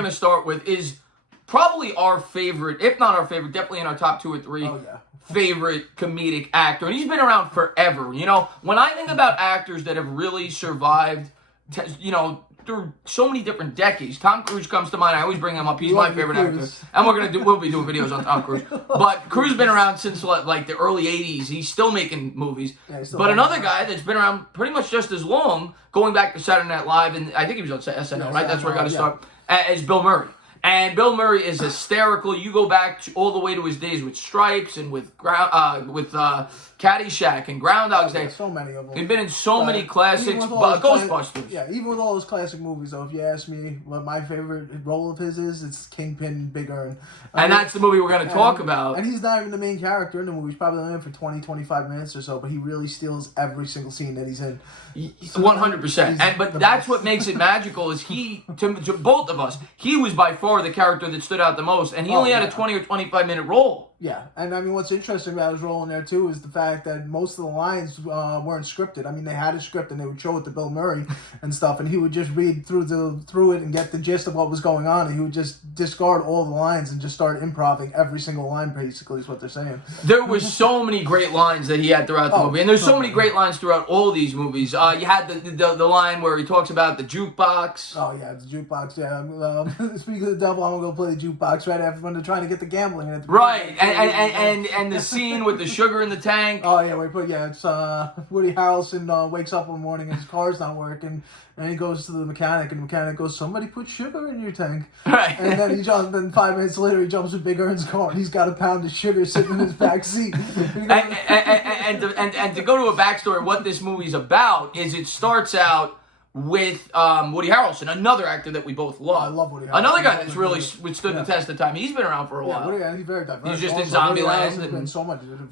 going to start with is probably our favorite, if not our favorite, definitely in our top 2 or 3 favorite comedic actor. And he's been around forever. You know, when I think about actors that have really survived, through so many different decades, Tom Cruise comes to mind. I always bring him up. He's my favorite actor. And we'll be doing videos on Tom Cruise. But Cruise has been around since like the early 80s. He's still making movies. Yeah, but another guy that's been around pretty much just as long, going back to Saturday Night Live, and I think he was on SNL, right? That's where I got to start, is Bill Murray. And Bill Murray is hysterical. You go back all the way to his days with Stripes and with Caddyshack and Groundhog's Day. So many of them. He's been in so many classics. Ghostbusters. Even with all those classic movies, though, if you ask me what my favorite role of his is, it's KingPin, Big Earn. And that's the movie we're going to talk about. And he's not even the main character in the movie. He's probably only in for 20, 25 minutes or so, but he really steals every single scene that he's in. 100%. But that's what makes it magical is to both of us, he was by far the character that stood out the most, and he only had a 20 or 25 minute role. Yeah, and I mean, what's interesting about his role in there, too, is the fact that most of the lines weren't scripted. I mean, they had a script, and they would show it to Bill Murray and stuff, and he would just read through it and get the gist of what was going on, and he would just discard all the lines and just start improvising every single line, basically, is what they're saying. There were so many great lines that he had throughout the movie, and there's so many great lines throughout all these movies. You had the line where he talks about the jukebox. Oh, yeah, the jukebox, yeah. Speaking of the devil, I'm going to go play the jukebox right after when they're trying to get the gambling in. Right, and the scene with the sugar in the tank. Oh yeah, it's Woody Harrelson wakes up one morning and his car's not working, and he goes to the mechanic, and the mechanic goes, "Somebody put sugar in your tank." Right. And then then 5 minutes later he jumps in Big Earn's car and he's got a pound of sugar sitting in his back seat. and to go to a backstory, what this movie's about is it starts out with Woody Harrelson, another actor that we both love. I love Woody Harrelson. Another guy that's really withstood the test of time. He's been around for a while. Yeah, he's very diverse. He's just in Zombieland. Been so much different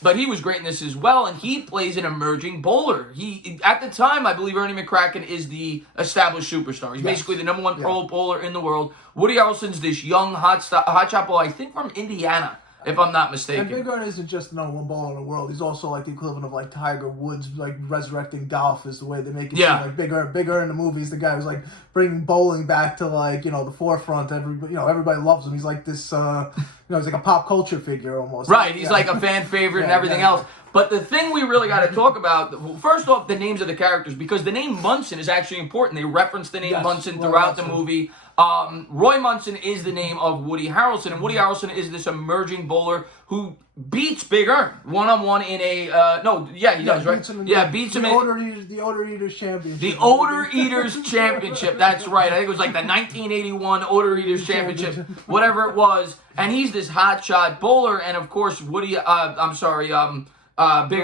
but he was great in this as well, and he plays an emerging bowler. He, at the time, I believe Ernie McCracken is the established superstar. He's basically the number 1 pro bowler in the world. Woody Harrelson's this young hotshot bowler, I think from Indiana, if I'm not mistaken. And Big Earn isn't just the number 1 bowler in the world. He's also like the equivalent of like Tiger Woods, like resurrecting golf is the way they make it seem. Like Big Earn in the movies, the guy who's like bringing bowling back to like, the forefront. Everybody loves him. He's like this, he's like a pop culture figure almost. Right, he's like a fan favorite and everything else. But the thing we really got to talk about, first off, the names of the characters, because the name Munson is actually important. They reference the name Munson throughout the movie. Roy Munson is the name of Woody Harrelson, and Woody Harrelson is this emerging bowler who beats Big Earn one-on-one in a he does, right? Beats him in the Odor Eaters Championship. The Odor Eaters Championship. That's right. I think it was like the 1981 Odor Eaters Championship, whatever it was. And he's this hotshot bowler, and of course Big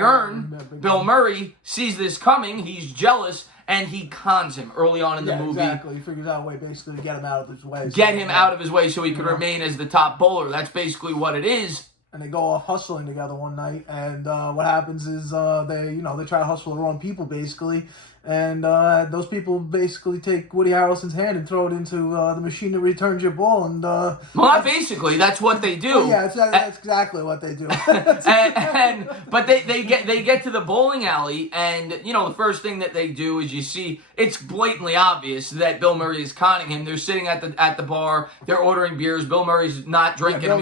Earn, Bill Murray, sees this coming. He's jealous. And he cons him early on in the movie. Exactly. He figures out a way basically to get him out of his way. Get him out of his way so he could remain as the top bowler. That's basically what it is. And they go off hustling together one night, and what happens is they try to hustle the wrong people basically, and those people basically take Woody Harrelson's hand and throw it into the machine that returns your ball, and not basically, that's what they do. That's exactly what they do. But they get to the bowling alley, and the first thing that they do is you see it's blatantly obvious that Bill Murray is conning him. They're sitting at the bar, they're ordering beers. Bill Murray's not drinking them.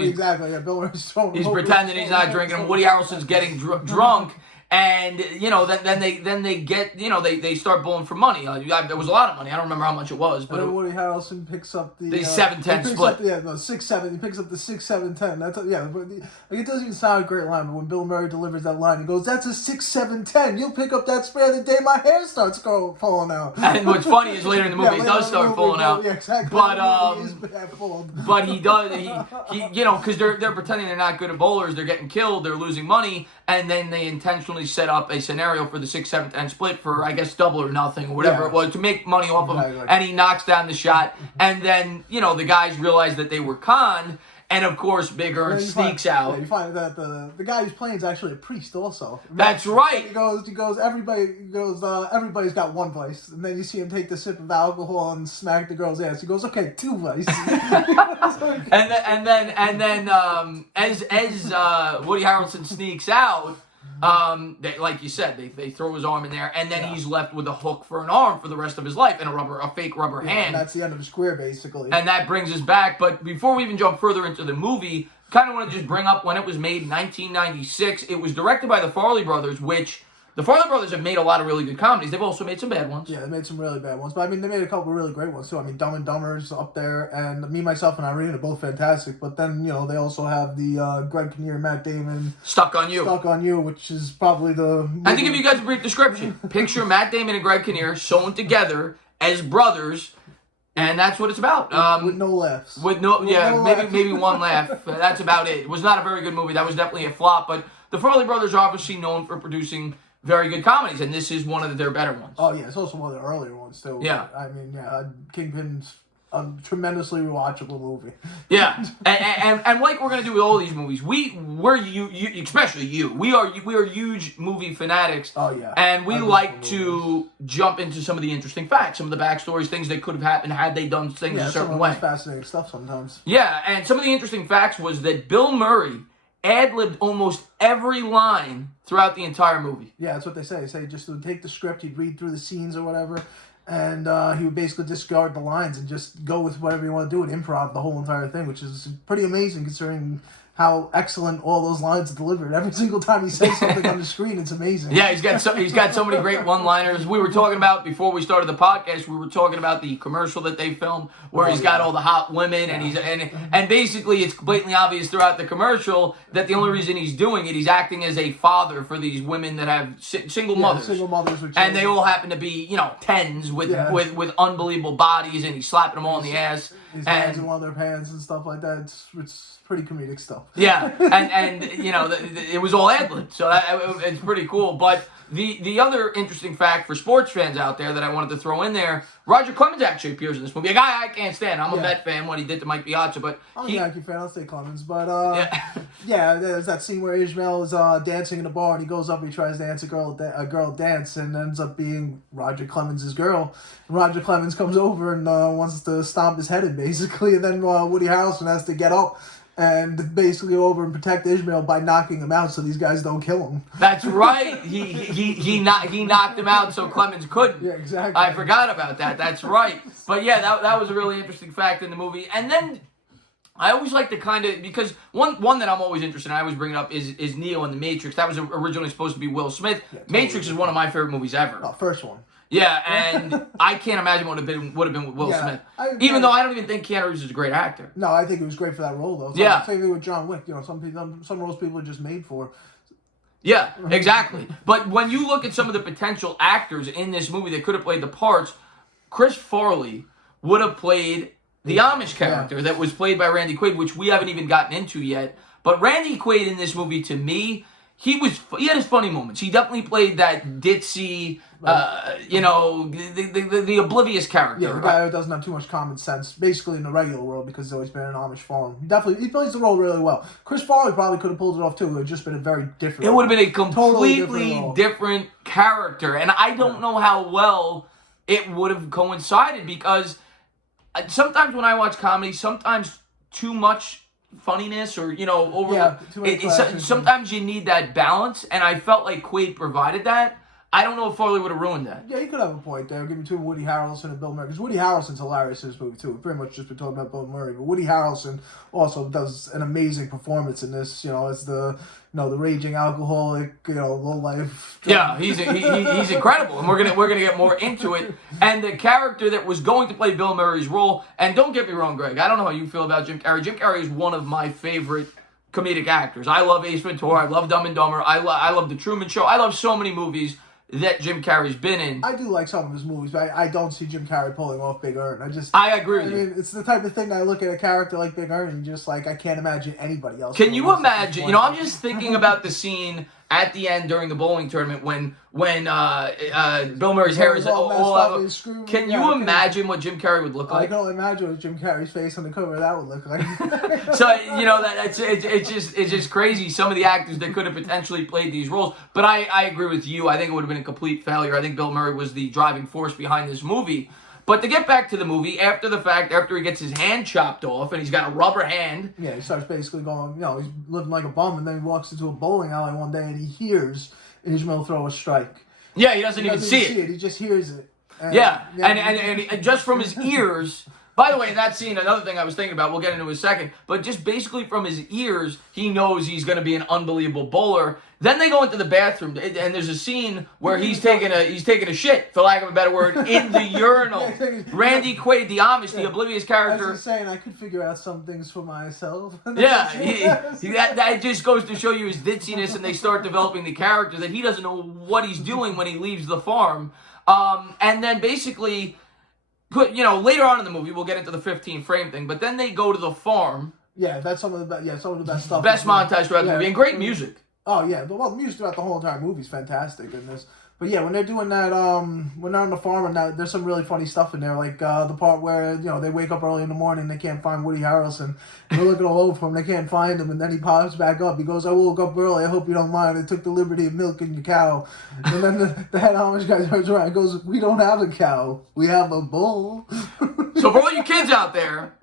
Bill Murray's throwing. He's pretending he's not drinking them. Woody Harrelson's getting drunk, and then they get they start bowling for money. There was a lot of money. I don't remember how much it was, but Woody Harrelson picks up the 7-10 split. 6-7. He picks up the 6-7-10. That's it doesn't even sound a great line, but when Bill Murray delivers that line, he goes, "That's a 6-7-10. You'll pick up that spare the day my hair starts falling out." And what's funny is later in the movie it does start falling out. Yeah, exactly. But he does because they're pretending they're not good at bowlers. They're getting killed. They're losing money, and then they intentionally set up a scenario for the 6-7-10 split for, I guess, double or nothing or whatever it was to make money off of him. And he knocks down the shot. And then, the guys realize that they were conned. And, of course, Big Earn sneaks out. Yeah, you find that the guy who's playing is actually a priest also. That's right. He goes, everybody's got one vice. And then you see him take the sip of alcohol and smack the girl's ass. He goes, "Okay, 2 vices." and then as Woody Harrelson sneaks out, Like you said, they throw his arm in there, and then he's left with a hook for an arm for the rest of his life and a fake rubber hand. And that's the end of his career, basically. And that brings us back. But before we even jump further into the movie, kind of want to just bring up when it was made in 1996. It was directed by the Farrelly brothers, which the Farrelly brothers have made a lot of really good comedies. They've also made some bad ones. Yeah, they made some really bad ones. But, I mean, they made a couple of really great ones, too. I mean, Dumb and Dumber's up there, and Me, Myself, and Irene are both fantastic. But then, they also have the Greg Kinnear, Matt Damon... Stuck on You, which is probably the... I think if you guys a brief description. Picture Matt Damon and Greg Kinnear sewn together as brothers... And that's what it's about. With no laughs. Maybe one laugh. That's about it. It was not a very good movie. That was definitely a flop. But the Farrelly brothers are obviously known for producing very good comedies, and this is one of their better ones. Oh, yeah. It's also one of the earlier ones, too. Yeah. I mean, Kingpin's a tremendously rewatchable movie. Yeah. and like we're going to do with all these movies, we're you especially you. We are huge movie fanatics. Oh, yeah. And we like to jump into some of the interesting facts, some of the backstories, things that could have happened had they done things a certain way. Yeah, fascinating stuff sometimes. Yeah, and some of the interesting facts was that Bill Murray ad-libbed almost every line throughout the entire movie. Yeah, that's what they say. They say just to take the script, he'd read through the scenes or whatever, and he would basically discard the lines and just go with whatever you want to do and improv the whole entire thing, which is pretty amazing considering how excellent all those lines are delivered. Every single time he says something on the screen, it's amazing. Yeah, he's got so many great one-liners. We were talking about, before we started the podcast, we were talking about the commercial that they filmed where he's got all the hot women, and basically it's blatantly obvious throughout the commercial that the only reason he's doing it, he's acting as a father for these women that have single mothers. Single mothers with children. And they all happen to be, tens with unbelievable bodies, and he's slapping them all in the ass. His hands in one of their pants and stuff like that. It's pretty comedic stuff. Yeah, and it was all ad-libbed, so it's pretty cool. But the other interesting fact for sports fans out there that I wanted to throw in there, Roger Clemens actually appears in this movie. A guy I can't stand. I'm a Met fan, what he did to Mike Piazza, but I'm a Yankee fan. I'll say Clemens, but there's that scene where Ishmael is dancing in the bar, and he goes up and he tries to dance a girl dance, and ends up being Roger Clemens' girl. And Roger Clemens comes over and wants to stomp his head in, basically, and then Woody Harrelson has to get up and basically go over and protect Ishmael by knocking him out so these guys don't kill him. That's right. He knocked him out so Clemens couldn't. Yeah, exactly. I forgot about that. That's right. But yeah, that was a really interesting fact in the movie. And then I always like to kind of, because one that I'm always interested in, I always bring it up, is Neo in The Matrix. That was originally supposed to be Will Smith. Yeah, totally. Matrix is one of my favorite movies ever. Oh, first one. Yeah, and I can't imagine what would have been with Will Smith. Even though I don't even think Keanu Reeves is a great actor. No, I think he was great for that role, though. Same thing with John Wick. Some roles people are just made for. Yeah, exactly. But when you look at some of the potential actors in this movie that could have played the parts, Chris Farley would have played the Amish character that was played by Randy Quaid, which we haven't even gotten into yet. But Randy Quaid in this movie, to me, he had his funny moments. He definitely played that ditzy, the oblivious character. Yeah, the guy who doesn't have too much common sense, basically in the regular world, because he's always been an Amish farm. He plays the role really well. Chris Farley probably could have pulled it off too. It would have just been a very different. It would have been a completely different character, and I don't know how well it would have coincided, because sometimes when I watch comedy, sometimes too much funniness or sometimes you need that balance, and I felt like Quaid provided that. I don't know if Farley would have ruined that. Yeah, you could have a point there. Give me two Woody Harrelson and Bill Murray, because Woody Harrelson's hilarious in this movie too. We've pretty much just been talking about Bill Murray, but Woody Harrelson also does an amazing performance in this. As the the raging alcoholic, low life. Yeah, he's incredible, and we're gonna get more into it. And the character that was going to play Bill Murray's role, and don't get me wrong, Greg, I don't know how you feel about Jim Carrey. Jim Carrey is one of my favorite comedic actors. I love Ace Ventura. I love Dumb and Dumber. I love The Truman Show. I love so many movies that Jim Carrey's been in. I do like some of his movies, but I don't see Jim Carrey pulling off Big Earn. I agree with you. I mean, it's the type of thing that I look at a character like Big Earn and just I can't imagine anybody else. Can you imagine? I'm just thinking about the scene at the end during the bowling tournament when Bill Murray's hair is all out. Can you imagine what Jim Carrey would look like? I can only imagine what Jim Carrey's face on the cover of that would look like. So it's just crazy. Some of the actors that could have potentially played these roles, but I agree with you. I think it would have been a complete failure. I think Bill Murray was the driving force behind this movie. But to get back to the movie, after the fact, after he gets his hand chopped off and he's got a rubber hand. Yeah, he starts basically going, he's living like a bum, and then he walks into a bowling alley one day and he hears Ishmael throw a strike. Yeah, he doesn't even see it. He just hears it. And, and just from his ears. By the way, in that scene, another thing I was thinking about, we'll get into in a second, but just basically from his ears, he knows he's going to be an unbelievable bowler. Then they go into the bathroom, and there's a scene where he's taking a shit, for lack of a better word, in the urinal. Randy Quaid, the Amish, the oblivious character. I was saying I could figure out some things for myself. That just goes to show you his ditziness, and they start developing the character that he doesn't know what he's doing when he leaves the farm. And then basically, later on in the movie, we'll get into the 15 frame thing, but then they go to the farm. Yeah, that's some of the best stuff. Best montage throughout the movie, and great music. Oh yeah, well, the music throughout the whole entire movie is fantastic in this. But yeah, when they're doing that, when they're on the farm, and there's some really funny stuff in there, like the part where they wake up early in the morning, and they can't find Woody Harrelson, and they're looking all over for him, they can't find him, and then he pops back up. He goes, "I woke up early. I hope you don't mind. I took the liberty of milking your cow." And then the head Amish guy turns around and goes, "We don't have a cow. We have a bull." So for all you kids out there,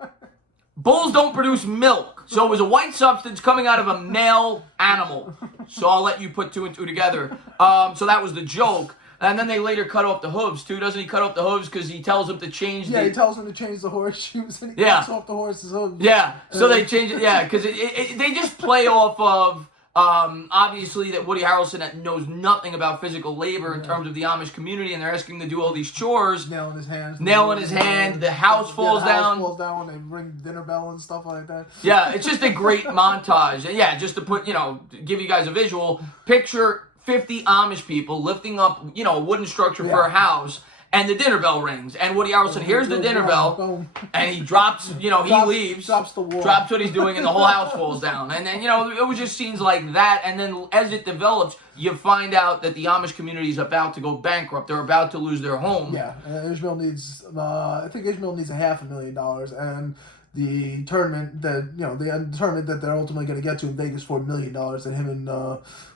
bulls don't produce milk. So it was a white substance coming out of a male animal. So I'll let you put two and two together. So that was the joke. And then they later cut off the hooves, too. Doesn't he cut off the hooves because he tells him to change he tells him to change the horseshoes, and he cuts off the horse's hooves. Yeah, so they change it, because they just play off of, obviously, that Woody Harrelson knows nothing about physical labor in terms of the Amish community, and they're asking him to do all these chores. Nail in his hand. The house falls down. Falls down when they ring dinner bell and stuff like that. Yeah, it's just a great montage. And yeah, just to put, give you guys a visual, picture 50 Amish people lifting up, a wooden structure for a house, and the dinner bell rings, and Woody Harrelson hears the dinner bell, and he drops, he leaves, drops the wall, drops what he's doing, and the whole house falls down. And then, it was just scenes like that, and then as it develops, you find out that the Amish community is about to go bankrupt. They're about to lose their home. Yeah, Ishmael needs, I think Ishmael needs $500,000, and the tournament that the tournament that they're ultimately going to get to in Vegas for $1 million that him and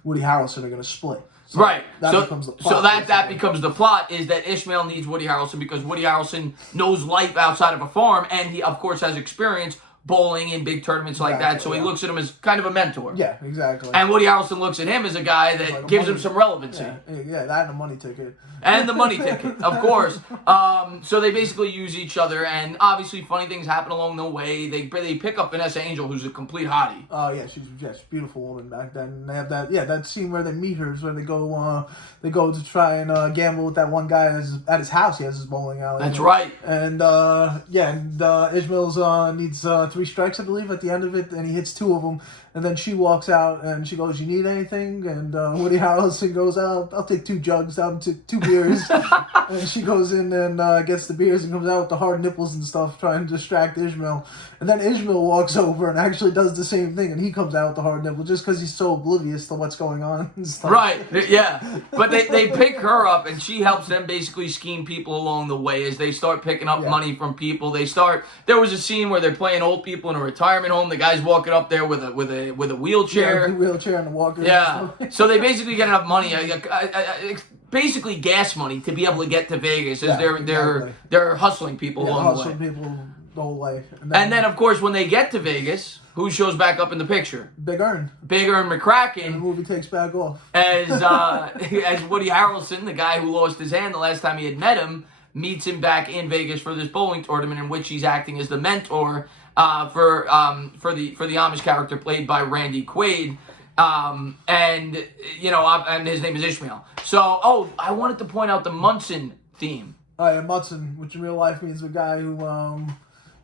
Woody Harrelson are going to split. So right. That becomes the plot. So that becomes the plot, is that Ishmael needs Woody Harrelson because Woody Harrelson knows life outside of a farm, and he of course has experience bowling in big tournaments like that. So he looks at him as kind of a mentor. Yeah, exactly. And Woody Harrelson looks at him as a guy that gives him some relevancy. Yeah, that and a money ticket. And the money ticket, of course. So they basically use each other, and obviously funny things happen along the way. They pick up Vanessa Angel, who's a complete hottie. Oh yeah, she's a beautiful woman back then. And they have that scene where they meet her, where they go to try and gamble with that one guy at his house. He has his bowling alley. That's right. And Ishmael's needs 3 strikes, I believe, at the end of it, and he hits 2 of them. And then she walks out and she goes, "You need anything?" And Woody Harrelson goes, I'll take 2 jugs, 2 beers. And she goes in and gets the beers and comes out with the hard nipples and stuff, trying to distract Ishmael. And then Ishmael walks over and actually does the same thing, and he comes out with the hard nipple just because he's so oblivious to what's going on and stuff. Right, yeah. But they pick her up, and she helps them basically scheme people along the way as they start picking up money from people. There was a scene where they're playing old people in a retirement home. The guy's walking up there with a wheelchair. Yeah, the wheelchair and the walker. Yeah. So they basically get enough money, basically gas money, to be able to get to Vegas as they're hustling people along the way. Hustling people the whole way. And then, of course, when they get to Vegas, who shows back up in the picture? Big Earn McCracken. And the movie takes back off. As Woody Harrelson, the guy who lost his hand the last time he had met him, meets him back in Vegas for this bowling tournament in which he's acting as the mentor for the Amish character played by Randy Quaid. And his name is Ishmael. So, I wanted to point out the Munson theme. Oh yeah, Munson, which in real life means the guy who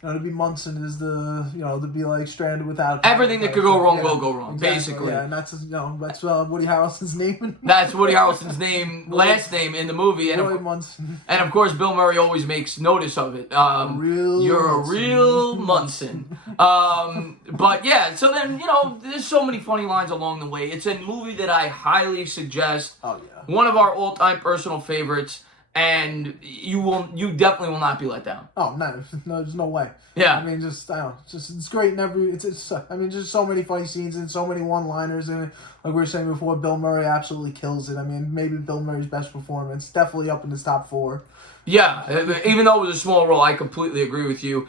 to be Munson is to be like stranded without everything that could go wrong will go wrong, exactly, basically. Yeah, and that's Woody Harrelson's name. That's Woody Harrelson's last name in the movie, and Munson. And of course, Bill Murray always makes notice of it. You're a real Munson. But yeah, so then there's so many funny lines along the way. It's a movie that I highly suggest. Oh yeah. One of our all-time personal favorites. and you definitely will not be let down. Oh no, there's no way. Yeah. I mean, just I don't know, it's great in every. It's I mean, just so many funny scenes and so many one-liners, and like we were saying before, Bill Murray absolutely kills it. I mean, maybe Bill Murray's best performance, definitely up in his top 4. Yeah, even though it was a small role, I completely agree with you.